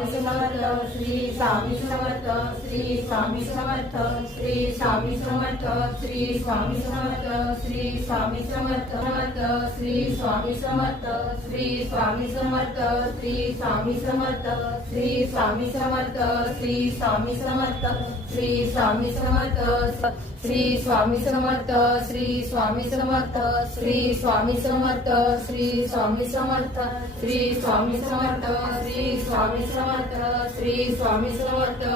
Swami Samarth, Shri Swami Samarth, Shri Swami Samarth, Shri Swami Samarth, Shri Swami Samarth, Shri Swami Samarth, Shri Swami Samarth, Shri Swami Samarth, Shri Swami Samarth, Shri Swami Samarth, Shri Swami Samarth, Shri Swami Samarth, Shri Swami Samarth, Shri Swami Samarth, Shri Swami Samarth, Shri Swami Samarth, Shri Swami Samarth, Shri Swami Samarth, Shri Swami Samarth.